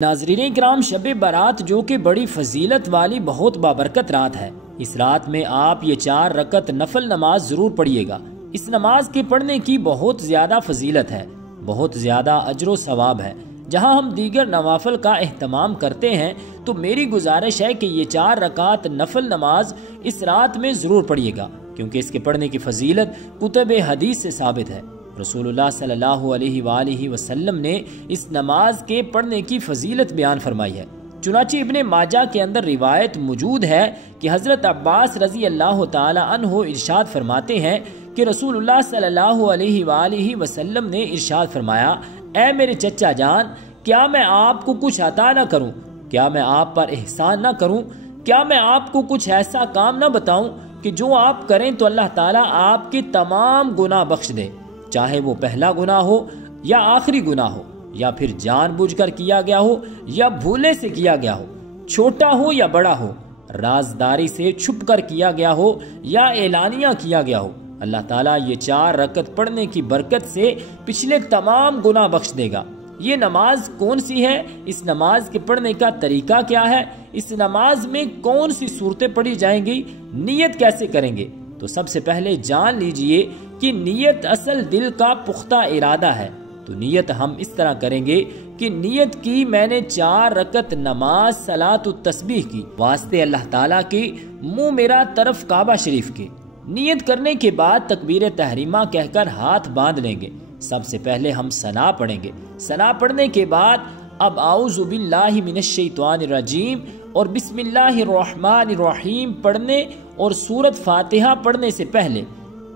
ناظرین اکرام، شب برات جو کہ بڑی فضیلت والی بہت بابرکت رات ہے، اس رات میں آپ یہ 4 رکعت نفل نماز ضرور پڑھیے گا۔ اس نماز کے پڑھنے کی بہت زیادہ فضیلت ہے، بہت زیادہ اجر و ثواب ہے۔ جہاں ہم دیگر نوافل کا اہتمام کرتے ہیں تو میری گزارش ہے کہ یہ 4 رکعت نفل نماز اس رات میں ضرور پڑھیے گا، کیونکہ اس کے پڑھنے کی فضیلت کتب حدیث سے ثابت ہے۔ رسول اللہ صلی اللہ علیہ وآلہ وسلم نے اس نماز کے پڑھنے کی فضیلت بیان فرمائی ہے۔ چنانچہ ابن ماجہ کے اندر روایت موجود ہے کہ حضرت عباس رضی اللہ تعالی عنہ ارشاد فرماتے ہیں کہ رسول اللہ صلی اللہ علیہ وآلہ وسلم نے ارشاد فرمایا، اے میرے چچا جان، کیا میں آپ کو کچھ عطا نہ کروں؟ کیا میں آپ پر احسان نہ کروں؟ کیا میں آپ کو کچھ ایسا کام نہ بتاؤں کہ جو آپ کریں تو اللہ تعالیٰ آپ کے تمام گناہ بخش دے، چاہے وہ پہلا گناہ ہو یا آخری گناہ ہو، یا پھر جان بوجھ کر کیا گیا ہو یا بھولے سے کیا گیا ہو، چھوٹا ہو یا بڑا ہو، رازداری سے چھپ کر کیا گیا ہو یا اعلانیہ کیا گیا ہو۔ اللہ تعالیٰ یہ 4 رکعت پڑھنے کی برکت سے پچھلے تمام گناہ بخش دے گا۔ یہ نماز کون سی ہے؟ اس نماز کے پڑھنے کا طریقہ کیا ہے؟ اس نماز میں کون سی صورتیں پڑھی جائیں گی؟ نیت کیسے کریں گے؟ تو سب سے پہلے جان لیجئے کہ نیت اصل دل کا پختہ ارادہ ہے۔ تو نیت ہم اس طرح کریں گے کہ نیت کی میں نے 4 رکعت نماز صلاۃ التسبیح کی، واسطے اللہ تعالیٰ کے، منہ میرا طرف کعبہ شریف کے۔ نیت کرنے کے بعد تکبیر تحریمہ کہہ کر ہاتھ باندھ لیں گے۔ سب سے پہلے ہم ثنا پڑھیں گے۔ ثنا پڑھنے کے بعد اب اعوذ باللہ من الشیطان الرجیم اور بسم اللہ الرحمن الرحیم پڑھنے اور سورۃ فاتحہ پڑھنے سے پہلے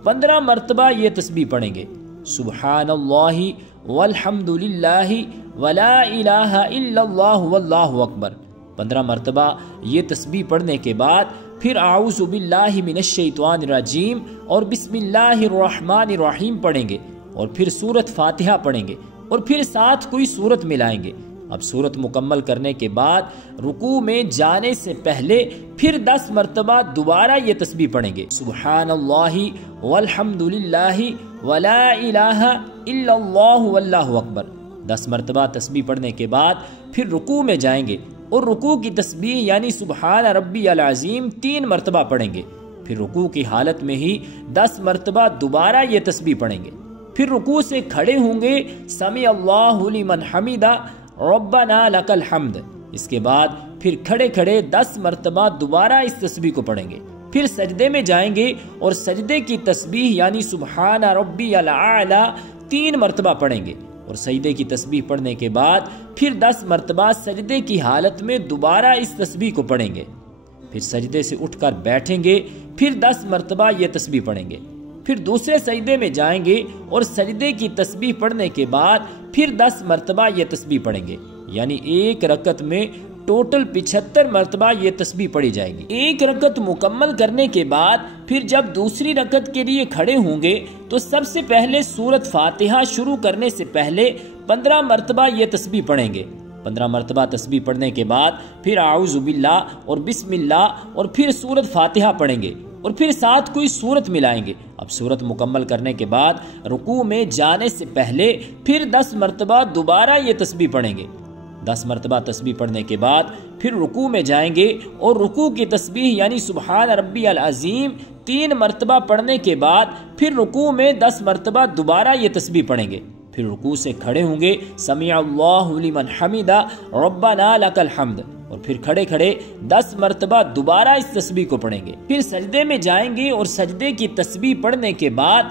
15 مرتبہ یہ تسبیح پڑھیں گے، سبحان اللہ والحمد للہ ولا الہ الا اللہ واللہ اکبر۔ 15 مرتبہ یہ تسبیح پڑھنے کے بعد پھر اعوذ باللہ من الشیطان الرجیم اور بسم اللہ الرحمن الرحیم پڑھیں گے، اور پھر سورۃ فاتحہ پڑھیں گے، اور پھر ساتھ کوئی سورت ملائیں گے۔ اب سورت مکمل کرنے کے بعد رکوع میں جانے سے پہلے پھر 10 مرتبہ دوبارہ یہ تسبیح پڑھیں گے، سبحان اللہ والحمد للہ ولا الہ الا اللہ واللہ اکبر۔ 10 مرتبہ تسبیح پڑھنے کے بعد پھر رکوع میں جائیں گے اور رکوع کی تسبیح یعنی سبحان ربی العظیم 3 مرتبہ پڑھیں گے۔ پھر رکوع کی حالت میں ہی 10 مرتبہ دوبارہ یہ تسبیح پڑھیں گے۔ پھر رکوع سے کھڑے ہوں گے، سمیع اللہ لمن حمدہ ربنا لک الحمد۔ اس کے بعد پھر کھڑے کھڑے 10 مرتبہ دوبارہ اس تسبیح کو پڑھیں گے۔ پھر سجدے میں جائیں گے اور سجدے کی تسبیح یعنی سبحان ربی الاعلی 3 مرتبہ پڑھیں گے، اور سجدے کی تسبیح پڑھنے کے بعد پھر 10 مرتبہ سجدے کی حالت میں دوبارہ اس تسبیح کو پڑھیں گے۔ پھر سجدے سے اٹھ کر بیٹھیں گے، پھر 10 مرتبہ یہ تسبیح پڑھیں گے۔ پھر دوسرے سجدے میں جائیں گے اور سجدے کی تسبیح پڑھنے کے بعد پھر 10 مرتبہ یہ تسبیح پڑھیں گے، یعنی ایک رکعت میں ٹوٹل 75 مرتبہ یہ تسبیح پڑھی جائے گی۔ ایک رکعت مکمل کرنے کے بعد پھر جب دوسری رکعت کے لیے کھڑے ہوں گے تو سب سے پہلے سورۃ فاتحہ شروع کرنے سے پہلے 15 مرتبہ یہ تسبیح پڑھیں گے۔ 15 مرتبہ تسبیح پڑھنے کے بعد پھر اعوذ باللہ اور بسم اللہ اور پھر سورۃ فاتحہ پڑھیں گے، اور پھر ساتھ کوئی سورت ملائیں گے۔ اب سورت مکمل کرنے کے بعد رکوع میں جانے سے پہلے پھر 10 مرتبہ دوبارہ یہ تسبیح پڑھیں گے۔ 10 مرتبہ تسبیح پڑھنے کے بعد پھر رکوع میں جائیں گے اور رکوع کی تسبیح یعنی سبحان ربی العظیم 3 مرتبہ پڑھنے کے بعد پھر رکوع میں 10 مرتبہ دوبارہ یہ تسبیح پڑھیں گے۔ پھر رکوع سے کھڑے ہوں گے، سمیع اللہ لمن حمدہ ربنا لک الحمد، اور پھر کھڑے کھڑے 10 مرتبہ دوبارہ اس تسبیح کو پڑھیں گے۔ پھر سجدے میں جائیں گے اور سجدے کی تسبیح پڑھنے کے بعد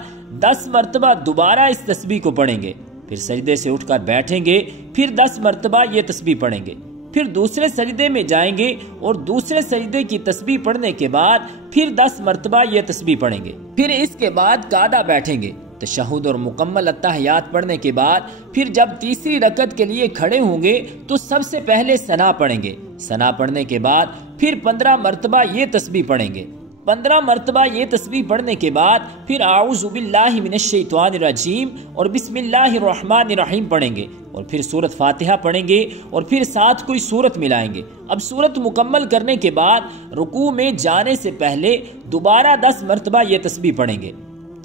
10 مرتبہ دوبارہ اس تسبیح کو پڑھیں گے۔ پھر سجدے سے اٹھ کر بیٹھیں گے، پھر 10 مرتبہ یہ تسبیح پڑھیں گے۔ پھر دوسرے سجدے میں جائیں گے اور دوسرے سجدے کی تسبیح پڑھنے کے بعد پھر 10 مرتبہ یہ تسبیح پڑھیں گے۔ پھر اس کے بعد قعدہ بیٹھیں گے۔ تشہد اور مکمل التحیات پڑھنے کے بعد پھر جب تیسری رکعت کے لیے کھڑے ہوں گے تو سب سے پہلے ثنا پڑھیں گے۔ ثنا پڑھنے کے بعد پھر 15 مرتبہ یہ تسبیح پڑھیں گے۔ 15 مرتبہ یہ تسبیح پڑھنے کے بعد پھر اعوذ باللہ من الشیطان الرجیم اور بسم اللہ الرحمن الرحیم پڑھیں گے، اور پھر سورۃ فاتحہ پڑھیں گے، اور پھر ساتھ کوئی سورت ملائیں گے۔ اب سورت مکمل کرنے کے بعد رکوع میں جانے سے پہلے دوبارہ 10 مرتبہ یہ تسبیح پڑھیں گے۔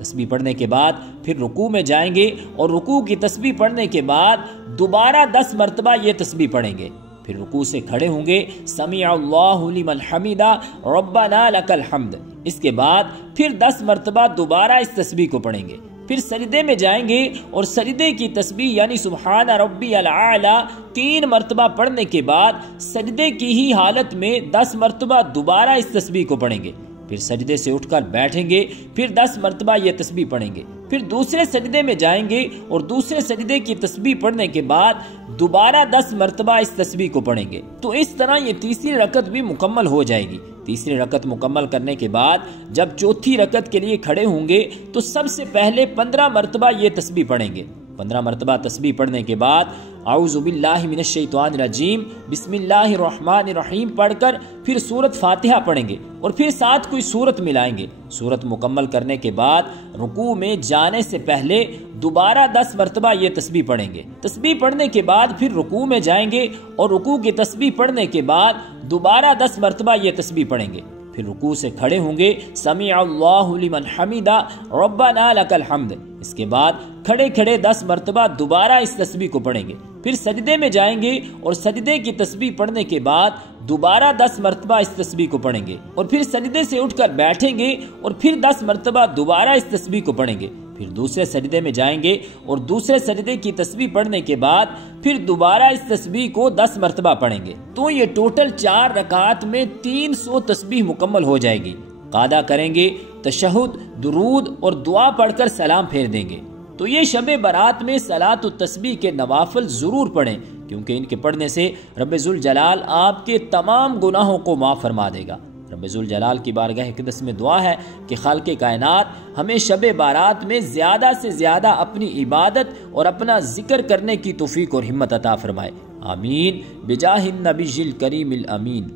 تسبیح پڑھنے کے بعد پھر رکوع میں جائیں گے اور رکوع کی تسبیح پڑھنے کے بعد دوبارہ 10 مرتبہ یہ تسبیح پڑھیں گے. پھر رکوع سے کھڑے ہوں گے سمیع اللہ لمن حمدہ ربنا لک الحمد. اس کے بعد پھر 10 مرتبہ دوبارہ اس تسبیح کو پڑھیں گے. پھر سجدے میں جائیں گے اور سجدے کی تسبیح یعنی سبحان ربی الاعلی 3 مرتبہ پڑھنے کے بعد سجدے کی ہی حالت میں 10 مرتبہ دوبارہ اس تسبیح کو پڑھیں گے. پھر سجدے سے اٹھ کر بیٹھیں گے, پھر 10 مرتبہ یہ تسبیح پڑھیں گے. پھر دوسرے سجدے میں جائیں گے اور دوسرے سجدے کی تسبیح پڑھنے کے بعد دوبارہ 10 مرتبہ اس تسبیح کو پڑھیں گے. تو اس طرح یہ تیسری رکعت بھی مکمل ہو جائے گی. تیسری رکعت مکمل کرنے کے بعد جب چوتھی رکعت کے لیے کھڑے ہوں گے تو سب سے پہلے 15 مرتبہ یہ تسبیح پڑھیں گے. 15 مرتبہ تسبیح پڑھنے کے بعد اعوذ باللہ من الشیطان الرجیم بسم اللہ الرحمن الرحیم پڑھ کر پھر سورت فاتحہ پڑھیں گے اور پھر ساتھ کوئی سورت ملائیں گے. سورت مکمل کرنے کے بعد رکوع میں جانے سے پہلے دوبارہ 10 مرتبہ یہ تسبیح پڑھیں گے. تسبیح پڑھنے کے بعد پھر رکوع میں جائیں گے اور رکوع کی تسبیح پڑھنے کے بعد دوبارہ 10 مرتبہ یہ تسبیح پڑھیں گے. پھر رکوع سے کھڑے ہوں گے سمیع اللہ لمن حمدہ ربنا لک الحمد. اس کے بعد کھڑے کھڑے 10 مرتبہ دوبارہ اس تسبیح کو پڑھیں گے. پھر سجدے میں جائیں گے اور سجدے کی تسبیح پڑھنے کے بعد دوبارہ 10 مرتبہ اس تسبیح کو پڑھیں گے اور پھر سجدے سے اٹھ کر بیٹھیں گے اور پھر 10 مرتبہ دوبارہ اس تسبیح کو پڑھیں گے. پھر دوسرے سجدے میں جائیں گے اور دوسرے سجدے کی تسبیح پڑھنے کے بعد پھر دوبارہ اس تسبیح کو 10 مرتبہ پڑھیں گے. تو یہ ٹوٹل 4 رکعات میں 300 تسبیح مکمل ہو جائے گی. قاعدہ کریں گے, تشہد, درود اور دعا پڑھ کر سلام پھیر دیں گے. تو یہ شب برات میں صلاۃ التسبیح کے نوافل ضرور پڑھیں کیونکہ ان کے پڑھنے سے رب ذوالجلال آپ کے تمام گناہوں کو معاف فرما دے گا. رب ذوالجلال کی بارگاہ اقدس میں دعا ہے کہ خالق کائنات ہمیں شب بارات میں زیادہ سے زیادہ اپنی عبادت اور اپنا ذکر کرنے کی توفیق اور ہمت عطا فرمائے. آمین بجاہ النبی الکریم الامین.